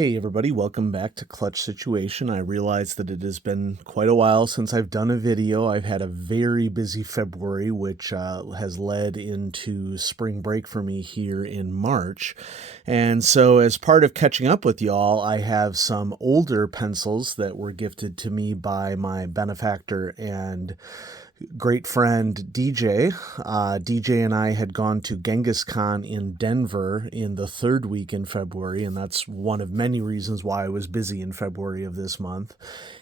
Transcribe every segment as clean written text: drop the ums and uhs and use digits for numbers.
Hey everybody, welcome back to Clutch Situation. I realize that it has been quite a while since I've done a video. I've had a very busy February, which has led into spring break for me here in March. And so as part of catching up with y'all, I have some older pencils that were gifted to me by my benefactor and great friend DJ. DJ and I had gone to Genghis Khan in Denver in the third week in February, and that's one of many reasons why I was busy in February of this month.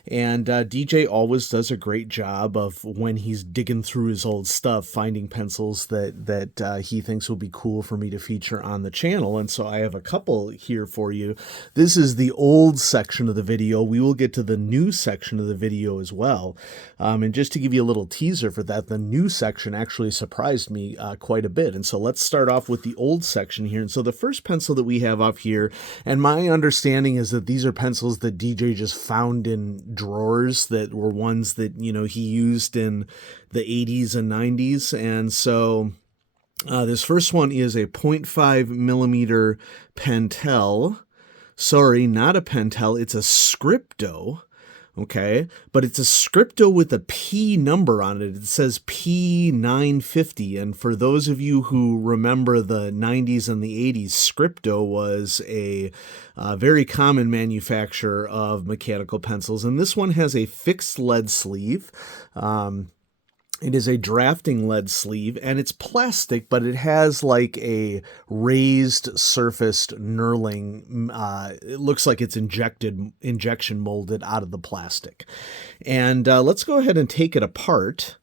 And DJ always does a great job of, when he's digging through his old stuff, finding pencils that he thinks will be cool for me to feature on the channel. And so I have a couple here for you. This is the old section of the video. We will get to the new section of the video as well. And just to give you a little teaser for that, the new section actually surprised me quite a bit. And so let's start off with the old section here. And so the first pencil that we have up here, and my understanding is that these are pencils that DJ just found in drawers that were ones that, you know, he used in the 80s and 90s. And so this first one is a 0.5 millimeter Pentel. Sorry, not a Pentel, it's a Scripto. Okay, but it's a Scripto with a P number on it. It says P950. And for those of you who remember the 90s and the 80s, Scripto was a very common manufacturer of mechanical pencils. And this one has a fixed lead sleeve. It is a drafting lead sleeve, and it's plastic, but it has like a raised surfaced knurling. It looks like it's injection molded out of the plastic. And let's go ahead and take it apart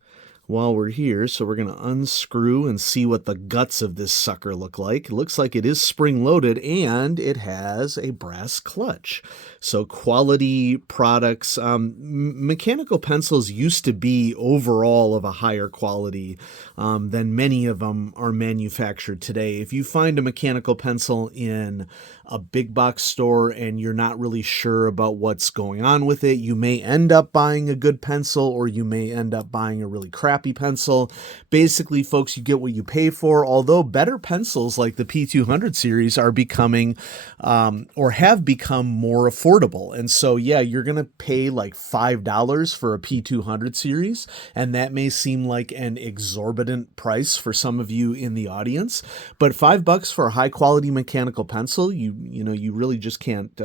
while we're here. So we're going to unscrew and see what the guts of this sucker look like. It looks like it is spring-loaded, and it has a brass clutch. So quality products. Mechanical pencils used to be overall of a higher quality than many of them are manufactured today. If you find a mechanical pencil in a big box store and you're not really sure about what's going on with it, you may end up buying a good pencil, or you may end up buying a really crappy pencil. Basically, folks, you get what you pay for, although better pencils like the P200 series are becoming or have become more affordable. And so, yeah, you're going to pay like $5 for a P200 series, and that may seem like an exorbitant price for some of you in the audience, but $5 for a high quality mechanical pencil, you really just can't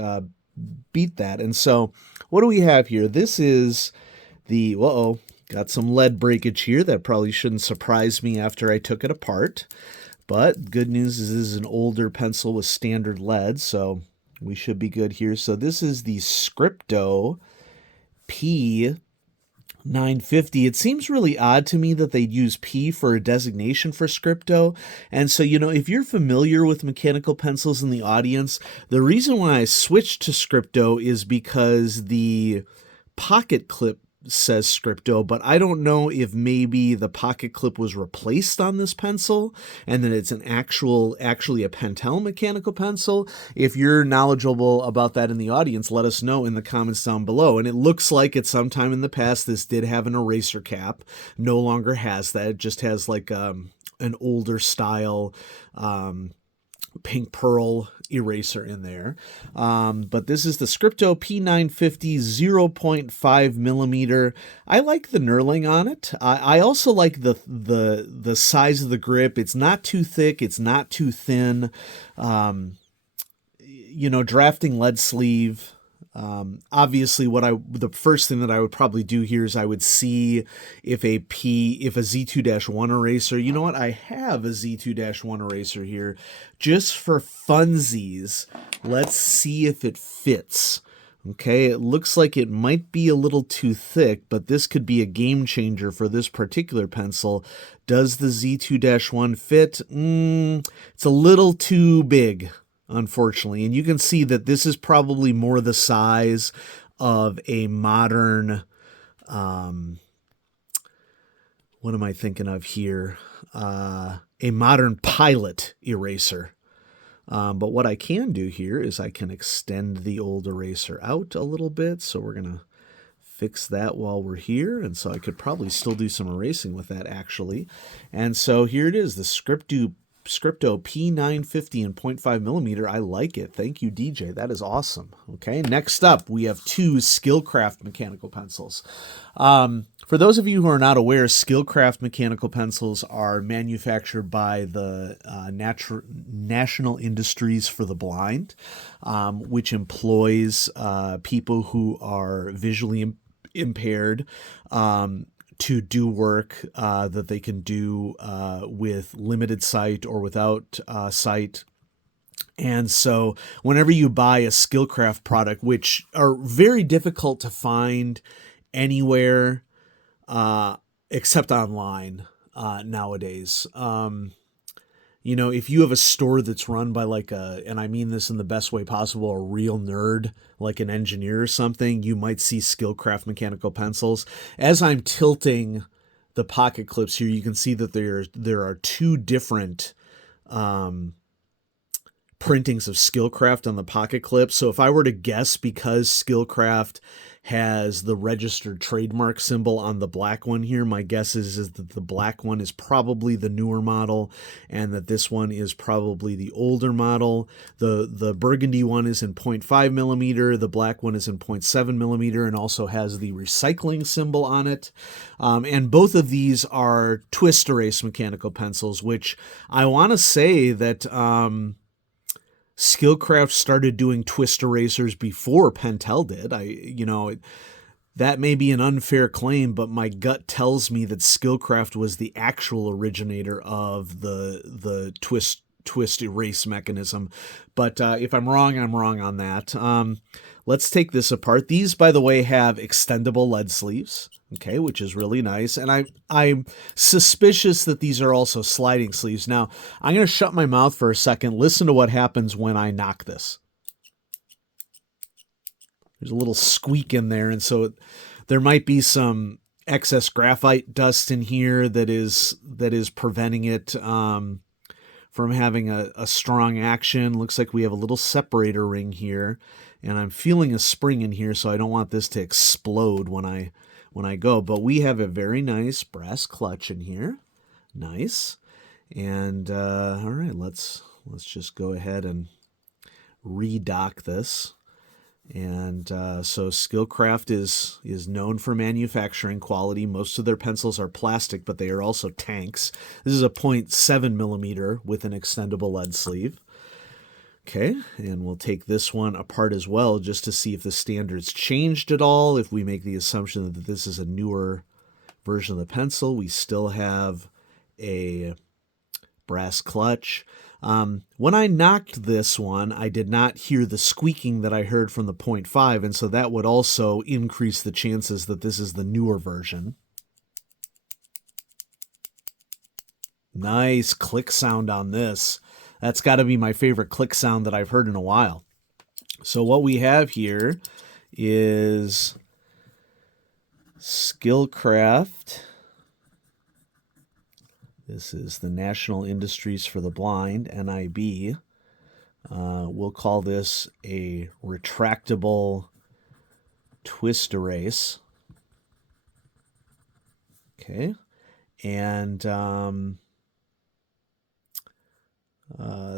beat that. And so what do we have here? This is the, got some lead breakage here. That probably shouldn't surprise me after I took it apart. But good news is this is an older pencil with standard lead, so we should be good here. So this is the Scripto P950. It seems really odd to me that they'd use P for a designation for Scripto. And so, if you're familiar with mechanical pencils in the audience, the reason why I switched to Scripto is because the pocket clip says Scripto, but I don't know if maybe the pocket clip was replaced on this pencil and then it's an actually a Pentel mechanical pencil. If you're knowledgeable about that in the audience, let us know in the comments down below. And it looks like at some time in the past this did have an eraser cap. No longer has that. It just has like an older style pink pearl eraser in there. But this is the Scripto P950 0.5 millimeter. I like the knurling on it. I also like the size of the grip. It's not too thick. It's not too thin. Drafting lead sleeve. Obviously the first thing that I would probably do here is I would see if a Z2-1 eraser, you know what? I have a Z2-1 eraser here just for funsies. Let's see if it fits. Okay, it looks like it might be a little too thick, but this could be a game changer for this particular pencil. Does the Z2-1 fit? It's a little too big, unfortunately. And you can see that this is probably more the size of a modern, what am I thinking of here? A modern Pilot eraser. But what I can do here is I can extend the old eraser out a little bit. So we're going to fix that while we're here. And so I could probably still do some erasing with that, actually. And so here it is, the Scripto P950 and 0.5 millimeter. I like it. Thank you, DJ. That is awesome. Okay, next up, we have two Skillcraft mechanical pencils. For those of you who are not aware, Skillcraft mechanical pencils are manufactured by the National Industries for the Blind, which employs people who are visually impaired to do work that they can do with limited sight or without sight. And so whenever you buy a Skillcraft product, which are very difficult to find anywhere except online nowadays, you know, if you have a store that's run by like and I mean this in the best way possible, a real nerd, like an engineer or something, you might see Skillcraft mechanical pencils. As I'm tilting the pocket clips here, you can see that there are two different printings of Skillcraft on the pocket clip. So if I were to guess, because Skillcraft has the registered trademark symbol on the black one here, my guess is that the black one is probably the newer model and that this one is probably the older model. The burgundy one is in 0.5 millimeter, the black one is in 0.7 millimeter, and also has the recycling symbol on it. And both of these are twist erase mechanical pencils, which I want to say that Skillcraft started doing twist erasers before Pentel did. That may be an unfair claim, but my gut tells me that Skillcraft was the actual originator of the twist erase mechanism. But if I'm wrong on that. Let's take this apart. These, by the way, have extendable lead sleeves, okay, which is really nice. And I'm suspicious that these are also sliding sleeves. Now, I'm going to shut my mouth for a second. Listen to what happens when I knock this. There's a little squeak in there, and so there might be some excess graphite dust in here that is preventing it from having a strong action. Looks like we have a little separator ring here, and I'm feeling a spring in here, so I don't want this to explode when I go. But we have a very nice brass clutch in here. Nice. And all right, let's just go ahead and redock this. And so Skillcraft is known for manufacturing quality. Most of their pencils are plastic, but they are also tanks. This is a 0.7 millimeter with an extendable lead sleeve. Okay, and we'll take this one apart as well just to see if the standards changed at all. If we make the assumption that this is a newer version of the pencil, we still have a brass clutch. When I knocked this one, I did not hear the squeaking that I heard from the 0.5, and so that would also increase the chances that this is the newer version. Nice click sound on this. That's got to be my favorite click sound that I've heard in a while. So what we have here is Skillcraft. This is the National Industries for the Blind, NIB. We'll call this a retractable twist erase. Okay. And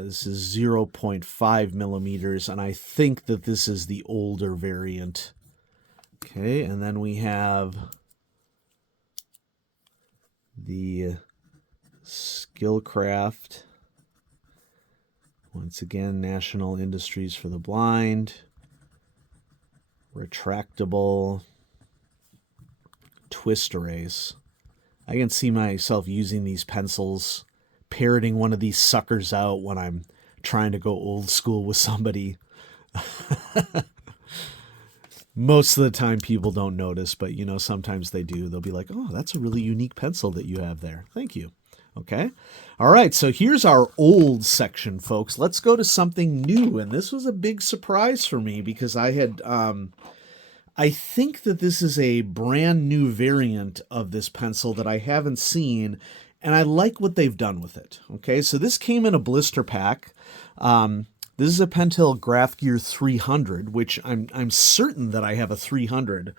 this is 0.5 millimeters, and I think that this is the older variant. Okay, and then we have the Skillcraft. Once again, National Industries for the Blind. Retractable twist erase. I can see myself using these pencils, parroting one of these suckers out when I'm trying to go old school with somebody. Most of the time people don't notice, but you know, sometimes they do. They'll be like, oh, that's a really unique pencil that you have there. Thank you. Okay. All right. So here's our old section, folks. Let's go to something new. And this was a big surprise for me because I had, I think that this is a brand new variant of this pencil that I haven't seen, and I like what they've done with it. Okay. So this came in a blister pack. This is a Pentel Graph Gear 300, which I'm certain that I have a 300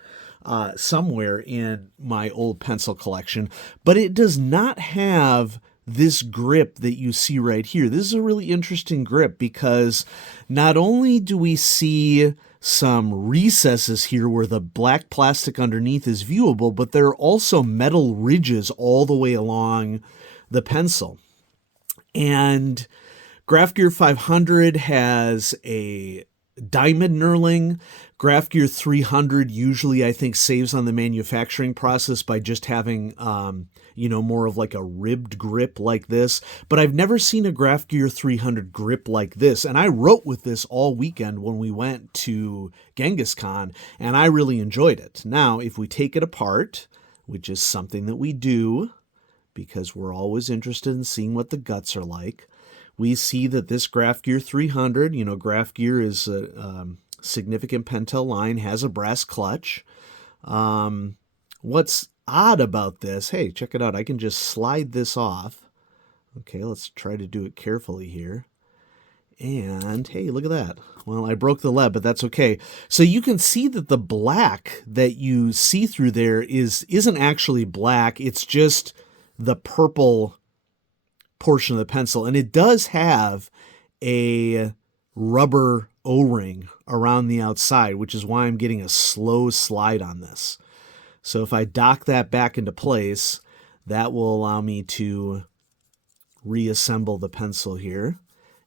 somewhere in my old pencil collection, but it does not have this grip that you see right here. This is a really interesting grip because not only do we see some recesses here where the black plastic underneath is viewable, but there are also metal ridges all the way along the pencil. And Graph Gear 500 has a diamond knurling. Graph Gear 300 usually, I think, saves on the manufacturing process by just having, more of like a ribbed grip like this. But I've never seen a Graph Gear 300 grip like this. And I wrote with this all weekend when we went to Genghis Khan, and I really enjoyed it. Now, if we take it apart, which is something that we do because we're always interested in seeing what the guts are like, we see that this Graph Gear 300, Graph Gear is a significant Pentel line, has a brass clutch. What's odd about this, hey, check it out. I can just slide this off. Okay, let's try to do it carefully here. And hey, look at that. Well, I broke the lead, but that's okay. So you can see that the black that you see through there isn't actually black. It's just the purple portion of the pencil, and it does have a rubber O-ring around the outside, which is why I'm getting a slow slide on this. So if I dock that back into place, that will allow me to reassemble the pencil here,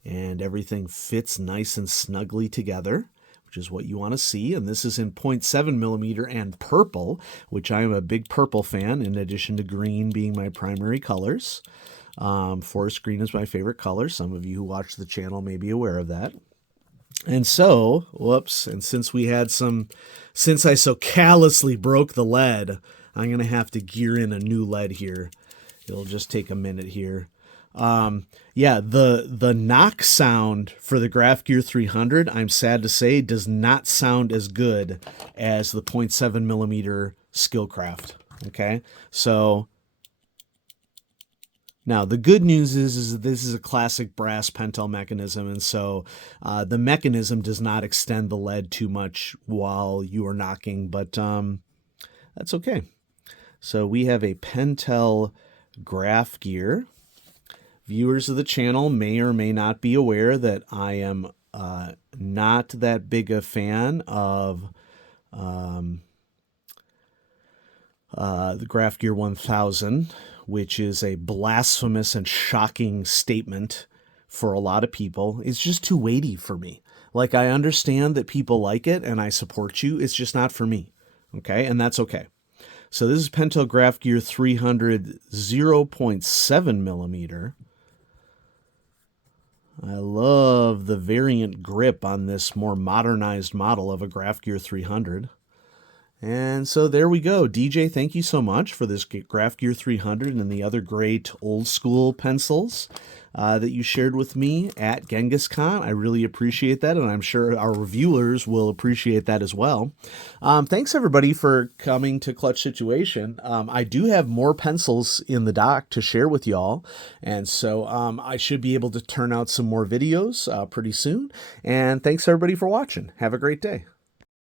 and everything fits nice and snugly together, which is what you want to see. And this is in 0.7 millimeter and purple, which I am a big purple fan, in addition to green being my primary colors. Forest green is my favorite color. Some of you who watch the channel may be aware of that. And so, and since I so callously broke the lead, I'm going to have to gear in a new lead here. It'll just take a minute here. The knock sound for the Graph Gear 300, I'm sad to say, does not sound as good as the 0.7 millimeter Skillcraft. Okay, so now, the good news is that this is a classic brass Pentel mechanism, and so the mechanism does not extend the lead too much while you are knocking, but that's okay. So we have a Pentel Graph Gear. Viewers of the channel may or may not be aware that I am not that big a fan of the Graph Gear 1000, which is a blasphemous and shocking statement for a lot of people. It's just too weighty for me. Like, I understand that people like it, and I support you. It's just not for me, okay? And that's okay. So this is Pentel Graph Gear 300 0.7 millimeter. I love the variant grip on this more modernized model of a Graph Gear 300. And so there we go. DJ, thank you so much for this Graph Gear 300 and the other great old school pencils that you shared with me at Genghis Khan. I really appreciate that, and I'm sure our reviewers will appreciate that as well. Thanks, everybody, for coming to Clutch Situation. I do have more pencils in the dock to share with y'all, and so I should be able to turn out some more videos pretty soon. And thanks, everybody, for watching. Have a great day.